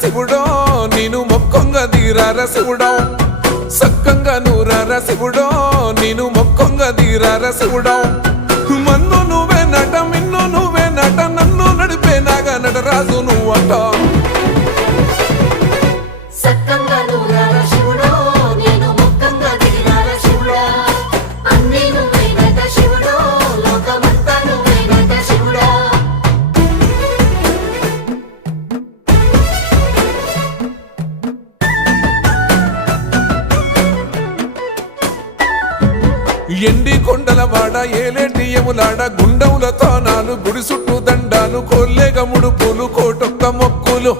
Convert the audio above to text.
శివుడో నేను మొక్కంగా తీరార శివుడో సక్కంగా నూరార శివుడో నేను మొక్కంగా తీరార శివుడో మన్ను నువ్వే నట మిన్ను నువ్వే నట నన్ను నడిపే నాగా నటరాజు నువ్వట ఎండి కొండల వాడ ఏలేటి యములాడ గుండముల తానాలు గుడి చుట్టూ దండాలు కోల్లేగ ముడుపులు కోటొక్క మొక్కులు